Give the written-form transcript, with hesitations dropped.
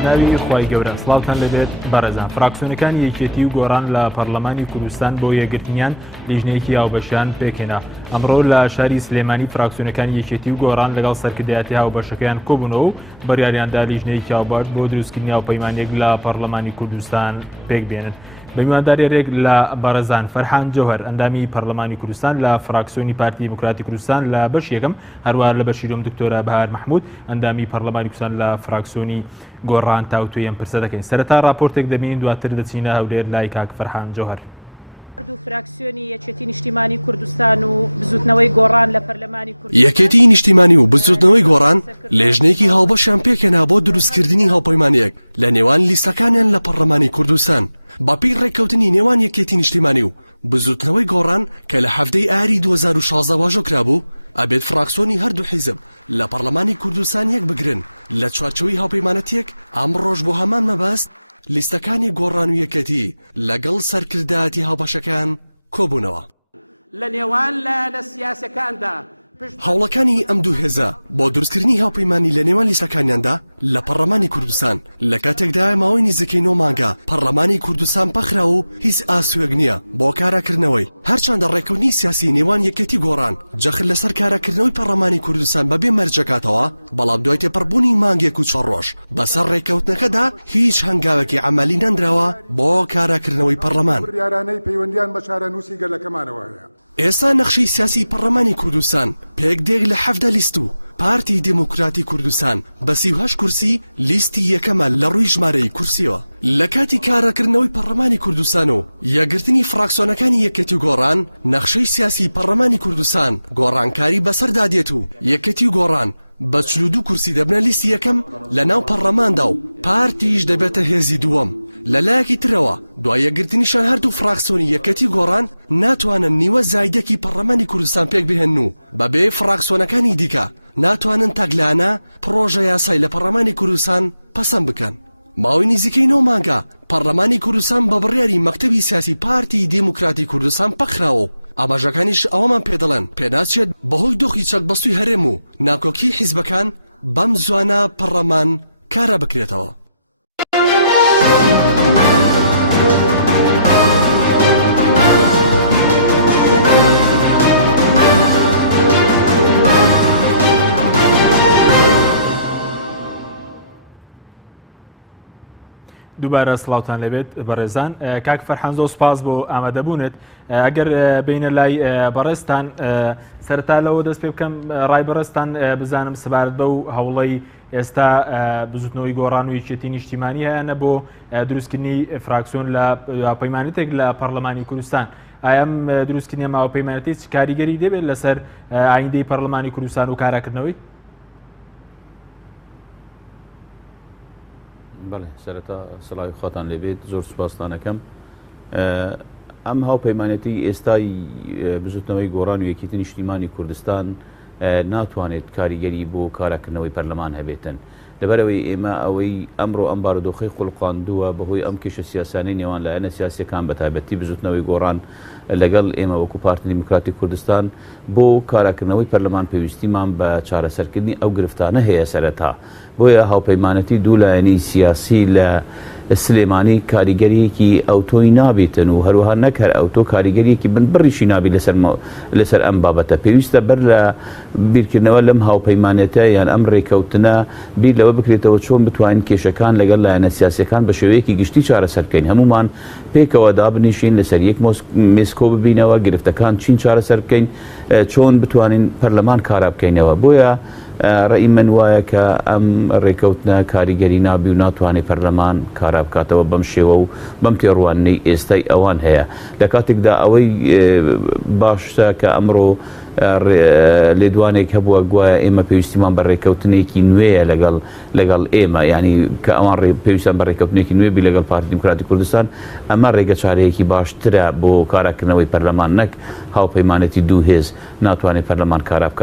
بەناوی خوای گەورە سڵاوتان لەبێت بەڕێزان. فراکسیۆنەکانی یەکێتی و گۆڕان لە پەرلەمانی کوردستان بۆ یەکگرتنیان لیژنەیەکی هاوبەشیان پێکهێنا. ئەمڕۆ لە شاری سلێمانی فراکسیۆنەکانی یەکێتی و گۆڕان لەگەڵ سەرکردایەتی هاوبەشەکەیان کۆبوونەوە و بەریاریاندا لیژنەیەکی هاوبەش بۆ دروستکردنی هاوپەیمانێک لە پەرلەمانی کوردستان پێک بێنن. بە میوانداریێک لە بەڕێزان فەرحان جەوهەر ئەندامی پەرلەمانی کوردستان لە فراکسیۆنی پارتی دیموکراتی کوردستان لە بەش یەکەم، هەروەها لە بەشی دووەم دکتۆرە بەهار مەحموود ئەندامی پەرلەمانی کوردستان لە فراکسیۆنی گۆڕان تاوتوێیان پرسە دەکەین. سەرەتا راپۆرتێک دەبینین دواتر دەچینە هەولێر لای کاک فەرحان جەوهەر. فراکسیۆنی یەکێتی نیشتیمانی کوردستان و بزوتنەوەی گۆڕان لە پەرلەمانی کوردستان. یەکێتی نیشتیمانی و بزوتنەوەی گۆڕان لێژنێکی هاوبەشیان پێکهێنا بۆ دروستکردنی هاوپەیمانیەک لە نێوان لیستەکانیان لە پەرلەمانی کوردستان. باپی ڕێککەوتنی نێوان یەکێتی نیشتیمانی و بزوتنەوەی گۆڕان کە لە هەفتەی ئاری 2016 واژۆ کرابوو، ئەبێت فراکسیۆنی هەردوو حیزب لە پەرلەمانی کوردستان یەک بگرن لە چوارچەوەی هاوپەیمانەتێک. ئەم ڕۆژ بۆ هەمان مەبەست لیستەکانی گۆڕان و یەکێتی لەگەڵ سەرکردایەتی هاوبەشەکان کۆبوونەوە. لە نێوان لایەنە سیاسەکاندا هەوڵەکانی ئەم دوو هێزە بۆ دروستکردنی هاوپەیمانی لە نێوان لیستەکانیاندا لە پەرلەمانی کوردستان لە کاتێکدا ماوەی نزیکەی 9 مانگە پەرلەمانی کوردستان پەخرا و هیچ ئاسوێک نییە بۆ کاراکردنەوەی. هەرچەندە ڕێکەوتنی سیاسی نێوان یەکێتی گۆڕان جەخت لەسەر کاراکردنەوەی پەرلەمانی کوردستان بەبێ مەرجەکاتەوە، بەڵام دوای تێپەڕبوونی مانگێک و 4 ڕۆژ بەسەر ڕێکەوتنەکەدا هیچ هەنگاوێکی عەمەلی نەندراوە بۆ کاراکردنەوەی پەرلەمان. یارانەی پەیوەندیان بە چارەنووسی گەلەکەمانەوە هەیە. ئێستا نەخشەی سیاسی پەرلەمانی کوردستان پێکدێک لە 17 لیست و پارتی دیموکراتی کوردستان بە 38 کورسی لیستی یەکەمە لە ڕووی ژمارەی کورسیەوە. لە کاتی کاراکردنەوەی پەرلەمانی کوردستان و یەکگرتنی فراکسیۆنەکانی یەکێتی و گۆڕان، نەخشەی سیاسی پەرلەمانی کوردستان گۆڕانکاری بەسەردا دێت و یەکێتی و گۆڕان بە 42 کورسی دەبنە لیستی یەکەم لە ناو پەرلەماندا و پارتیش دەبێتە هێزی دووەم. لەلایەکی ترەوە دوای یەکگرتنیشان هەردوو فراکسیۆنی یەکێتی گۆڕان ناتوانن نیوە زایدێکی پەرلەمانی کوردستان پێک بهێن و بەبێ فراکسیۆنەکانی دیکە ناتوانن تەگلانە پڕۆژە یاسای لە پەرلەمانی کوردستان پەسەند بکەن. ماوەی نزیکەی 9 مانگە پەرلەمانی کوردستان بە بڕیاری مەکتەبی سیاسی پارتی دیموکراتی کوردستان پەخراوە. ئاماژەکانیش ئەوەمان پێدەڵێن پێناچێت بەهۆی دۆخی چەکبەستووی هەرێم و ناکۆکی حیزبەکان بەم زوانە پەرلەمان کارە بکرێتەوە. دووبارە سڵاوتان لەبێت بەڕێزان. کاک فەرحان زۆر سوپاس بۆ ئامادەبوونت. ئەگەر بینە لای بەڕێستان سەرەتا لەوە دەست پێ بکەم ڕای بەڕێستان بزانم سەبارەت بە و هەوڵەی ئێستا بزوتنەوەی گۆڕان و یەکێتی نیشتیمانی هەیەنە بۆ دروستکردنی فراکسیۆن لە هاوپەیمانێتێک لە پەرلەمانی کوردستان. ئایا ئەم دروستکردنی هاوپەیمانێتی کاریگەری دەبێت لەسەر ئایندەی پەرلەمانی کوردستان و کاراکردنەوەی؟ بەڵێ سەرەتا سڵاوی خۆتان لێبێت، زۆر سوپاستان دەکەم. ئەم هاوپەیمانەتی ئێستای بزوتنەوەی گۆڕان و یەکێتی نیشتیمانی کوردستان ناتوانێت کاریگەری بۆ کاراکردنەوەی پەرلەمان هەبێتن. لەبەرەوەی ئێمە ئەوەی ئەمڕۆ ئەم بارودۆخەی قوڵقاندووە بەهۆی ئەم کێشە سیاسانەی نێوان لایەنە سیاسیەکان بە تایبەتی بزوتنەوەی گۆڕان لەگەڵ ئێمە وەکو پارتی دیموکراتی کوردستان بۆ کاراکردنەوەی پەرلەمان پێویستیمان بە چارەسەرکردنی ئەو گرفتانە هەیە سەرەتا. بۆیە هاوپەیمانەتی دوو لایەنی سیاسی لە سلێمانی کاریگەریەکی ئەوتۆی نابێتن و هەروەها نەکەر ئەوتۆ کاریگەریەکی بنبڕیشی نابی لەسەر ئەم بابەتە. پێویستە بەر لە بیرکردنەوە لەم هاوپەیمانێتە یان ئەم ڕێکەوتنە بیر لەوە بکرێتەوە چۆن بتوانین کێشەکان لەگەڵ لایەنە سیاسیەکان بە شێوەیەکی گشتی چارەسەر بکەین. هەمومان پێکەوە دابنیشین لەسەر یەک مێسکۆ ببینەوە گرفتەکان چین چارەسەر بکەین، چۆن بتوانین پەرلەمان کارا بکەینەوە. بۆیە ڕێی من وایە کە ئەم ڕێکەوتنە کاریگەری نابی و ناتوانێت پەرلەمان کارا بکاتەوە بەم شێوە و بەم تێڕوانەی ئێستای ئەوان هەیە. لە کاتێکدا ئەوەی باشتە کە ئەمڕۆ لێدوانێک هەبووە گوایە ئێمە پێویستیمان بە ڕێکەوتنێکی نوێیە لەگەڵ ئێمە، ینی کە ئەوان پێویستیان بە ڕێکەوتنێکی نوێ بی لەگەڵ پارتی دیموکراتی کوردستان. ئەمە ڕێگە چارەیەکی باشترە بۆ کاراکردنەوەی پەرلەمان، نەک هاوپەیمانەتی دوو هێز ناتوانێت پەرلەمان کارا بکات.